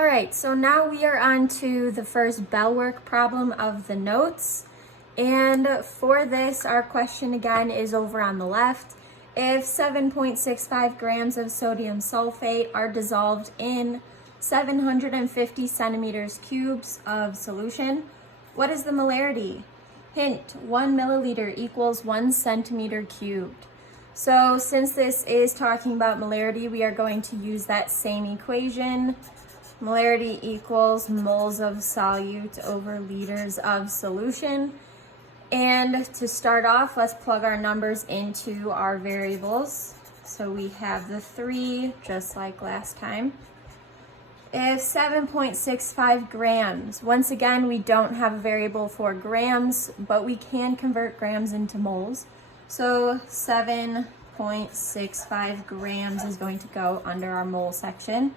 All right, so now we are on to the first bellwork problem of the notes. And for this, our question again is over on the left. If 7.65 grams of sodium sulfate are dissolved in 750 centimeters cubes of solution, what is the molarity? Hint, 1 milliliter equals 1 centimeter cubed. So since this is talking about molarity, we are going to use that same equation. Molarity equals moles of solute over liters of solution. And to start off, let's plug our numbers into our variables. So we have the 3, just like last time. If 7.65 grams, once again, we don't have a variable for grams, but we can convert grams into moles. So 7.65 grams is going to go under our mole section.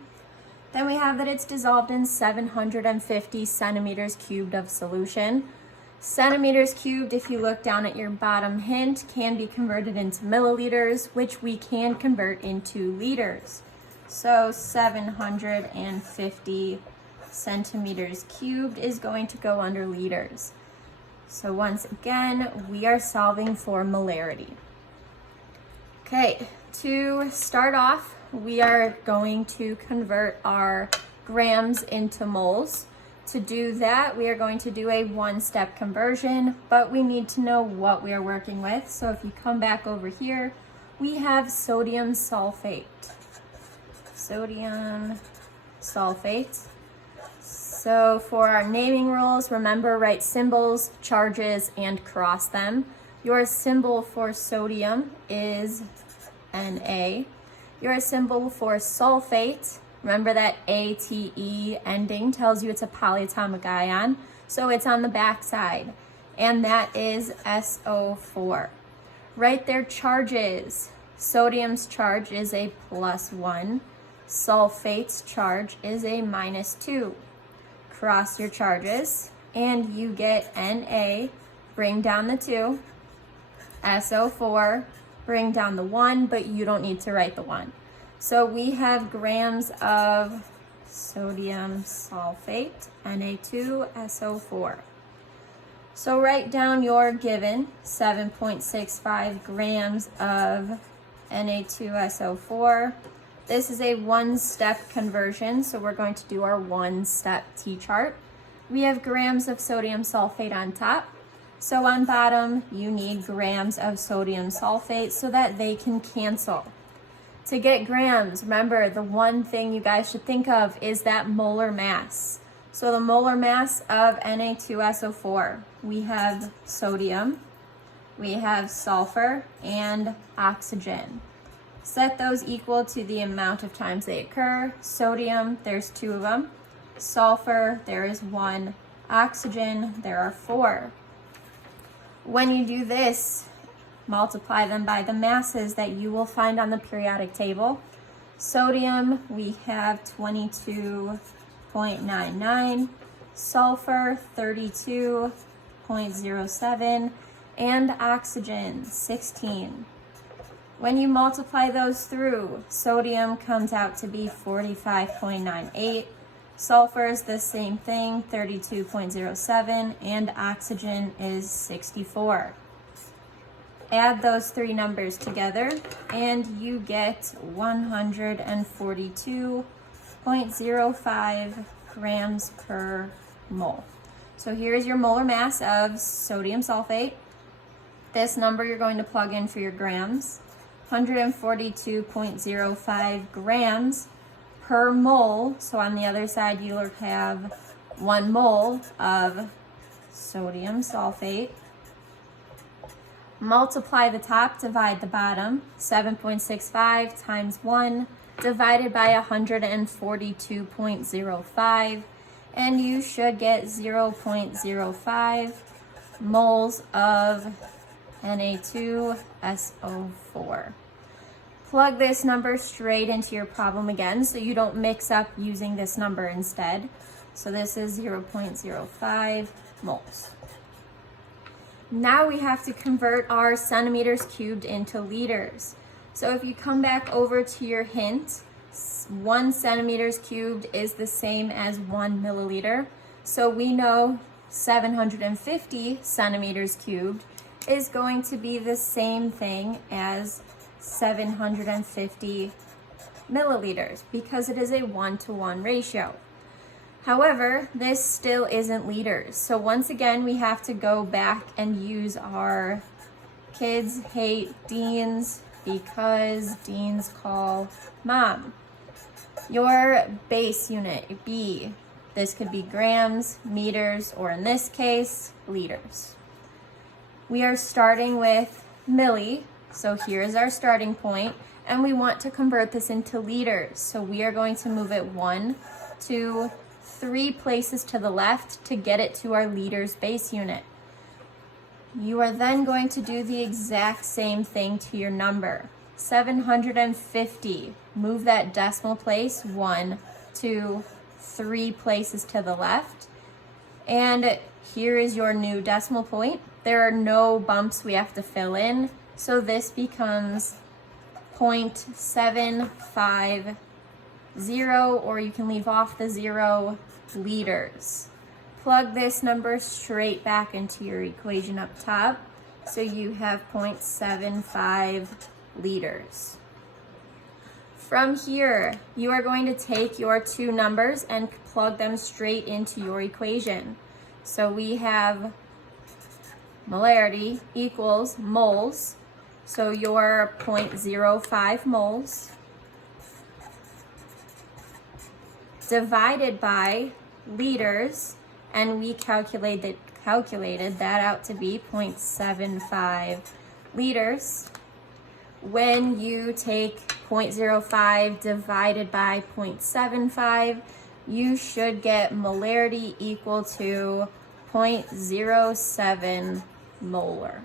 Then we have that it's dissolved in 750 centimeters cubed of solution. Centimeters cubed, if you look down at your bottom hint, can be converted into milliliters, which we can convert into liters. So 750 centimeters cubed is going to go under liters. So once again, we are solving for molarity. Okay, to start off, we are going to convert our grams into moles. To do that, we are going to do a one-step conversion, but we need to know what we are working with. So if you come back over here, we have sodium sulfate. Sodium sulfate. So for our naming rules, remember, write symbols, charges, and cross them. Your symbol for sodium is Na. Your symbol for sulfate, remember that ATE ending tells you it's a polyatomic ion, so it's on the back side, and that is SO4. Write their charges. Sodium's charge is a +1. Sulfate's charge is a -2. Cross your charges, and you get Na, bring down the 2, SO4, bring down the 1, but you don't need to write the 1. So we have grams of sodium sulfate, Na2SO4. So write down your given 7.65 grams of Na2SO4. This is a one-step conversion, so we're going to do our one-step T-chart. We have grams of sodium sulfate on top. So on bottom, you need grams of sodium sulfate so that they can cancel. To get grams, remember, the one thing you guys should think of is that molar mass. So the molar mass of Na2SO4, we have sodium, we have sulfur, and oxygen. Set those equal to the amount of times they occur. Sodium, there's 2 of them. Sulfur, there is 1. Oxygen, there are 4. When you do this, multiply them by the masses that you will find on the periodic table. Sodium, we have 22.99, sulfur 32.07, and oxygen 16. When you multiply those through, sodium comes out to be 45.98, sulfur is the same thing, 32.07, and oxygen is 64. Add those 3 numbers together, and you get 142.05 grams per mole. So here's your molar mass of sodium sulfate. This number you're going to plug in for your grams. 142.05 grams per mole. So on the other side, you'll have 1 mole of sodium sulfate. Multiply the top, divide the bottom. 7.65 times 1 divided by 142.05, and you should get 0.05 moles of Na2SO4. Plug this number straight into your problem again so you don't mix up using this number instead. So this is 0.05 moles. Now we have to convert our centimeters cubed into liters. So if you come back over to your hint, 1 centimeters cubed is the same as 1 milliliter. So we know 750 centimeters cubed is going to be the same thing as 750 milliliters because it is a 1-to-1 ratio. However, this still isn't liters. So once again, we have to go back and use our kids hate deans because deans call mom. Your base unit, B, this could be grams, meters, or in this case, liters. We are starting with milli, so here's our starting point, and we want to convert this into liters. So we are going to move it 1, 2, 3 places to the left to get it to our liters base unit. You are then going to do the exact same thing to your number. 750, move that decimal place 1, 2, 3 places to the left. And here is your new decimal point. There are no bumps we have to fill in, so this becomes 0.750, or you can leave off the 0, liters. Plug this number straight back into your equation up top, so you have 0.75 liters. From here, you are going to take your two numbers and plug them straight into your equation. So we have molarity equals moles, so your 0.05 moles divided by liters, and we calculated that out to be 0.75 liters. When you take 0.05 divided by 0.75, you should get molarity equal to 0.07 molar.